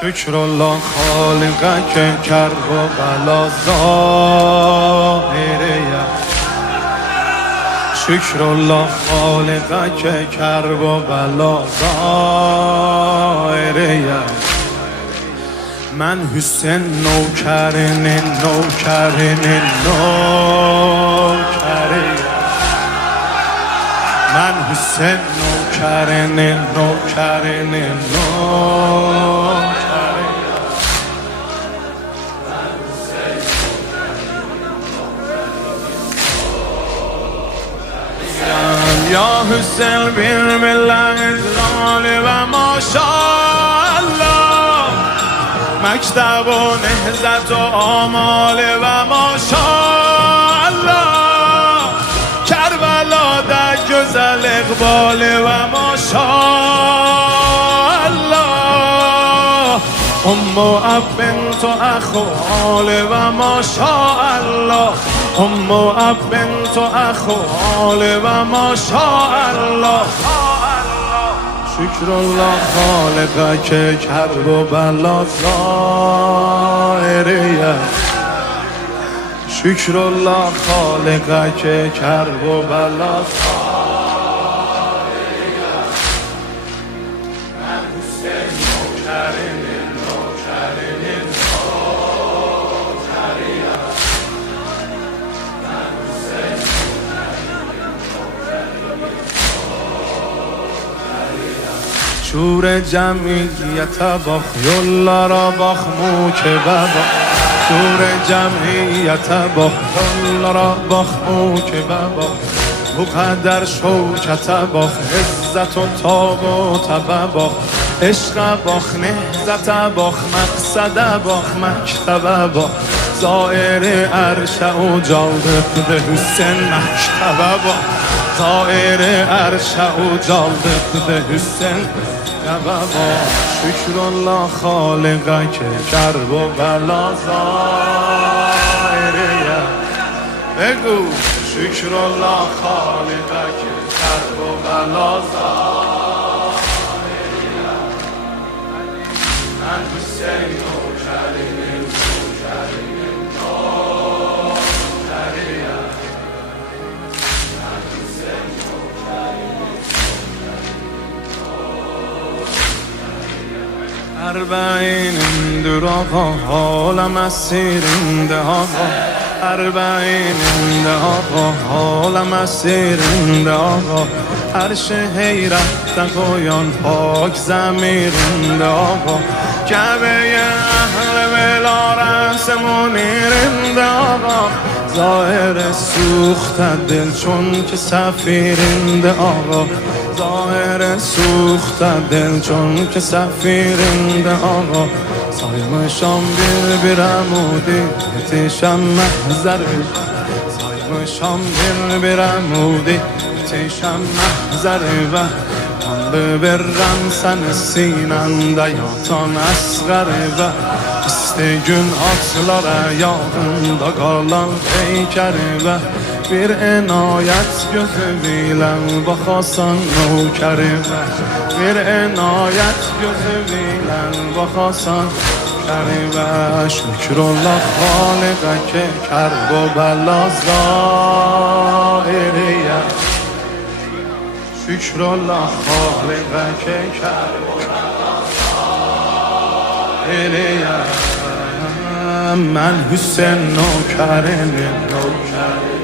شکر الله خالق که کرب و بلا ظاهره. شکر الله خالق که کرب و بلا ظاهره. من حسین نوکرن نوکرن نوکره. من حسین نوکرن نوکرن نوکره. یا حسین بیر ملت لاله و ماشاءالله، مکتب و نهضت و آمال و ماشاءالله، کربلا در گزل اقبال و ماشاءالله، ام و اب بنت و اخ و آل و ماشاءالله، ام و اب بنت و اخ و آل و ماشاءالله. شکر الله خالق که کرب و بلا ظاهره. شکر الله خالق که کرب و بلا شور جمعیت باخیالله را باخمو که بابا. شور جمعیت باخیالله را باخمو که بابا. بقدر شوکت باخ عزت و تاب و تب باخ. عشق باخ نهزت باخ مقصد باخ مکتب باخ. زائر عرش و جالب به حسین مکتب باخ. زائر عرش و جالب به حسین بابا. شکر الله خالق که کرب و بلا ظاهره. بگو شکر الله خالق که کرب و بلا ظاهره. من حسین نوکرین نوکرین نوکره. من حسین اربعین اندر آقا حالم اسیرنده آقا. اربعین اندر آقا حالم اسیرنده آقا. عرش حیرت قویان پاک زمیرنده آقا. کعبه اهل بلا رأس منیرنده آقا. ظاهر سوخت دل چون که سفیرنده آقا. ظاهر سوخت دل چون که سفیرنده آقا. سایم شام بیر بیرمودی تیشم محضر. سایم شام بیر بیرمودی تیشم محضر. و من ببرم سن سیننده یاتان asgar. و istegen atlara yağında qalan peykər. Və bir enayət gözü bilən baxasan nökəri. Və bir enayət gözü bilən baxasan nökəri. Və şükrullah xaliqə ki kərb و بلا ظاهره. şükrullah xaliqə ki kərb و بلا ظاهره. من حسین نوکرن نوکرن